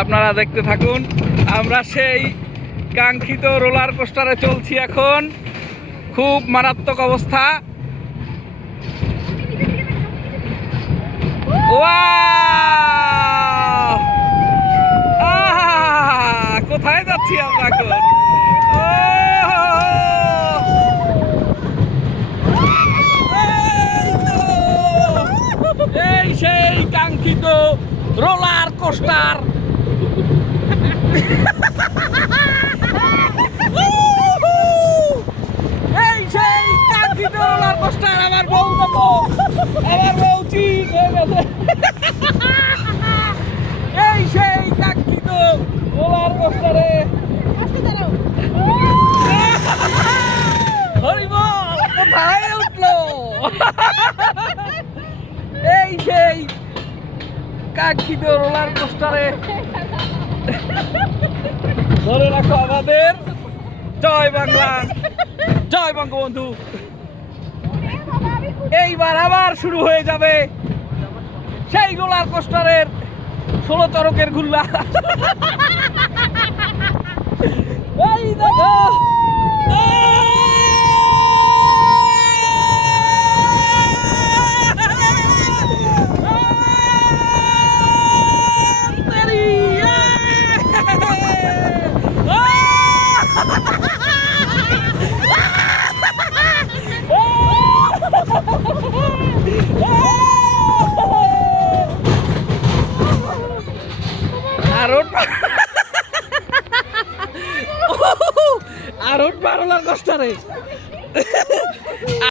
আপনারা দেখতে থাকুন। আমরা সেই কাঙ্ক্ষিত রোলার কোস্টারে চলছি এখন। খুব মারাত্মক অবস্থা। কোথায় যাচ্ছি আমরা এখন? এই সেই কাঙ্ক্ষিত রোলার কোস্টার। এই সেই কাঙ্ক্ষিত রোলার কোস্টার। আমার বউ ঠিক হয়ে গেছে। এই সেই কাঙ্ক্ষিত রোলার কোস্টারে হরিবল কোথায় উঠলো? এই সেই কাঙ্ক্ষিত রোলার কোস্টারে ধরে রাখো আমাদের জয় বাংলা, জয় বঙ্গবন্ধু। এইবার আবার শুরু হয়ে যাবে সেই রোলার কোস্টারের 16 চরকের ঘুল্লা। এই দেখো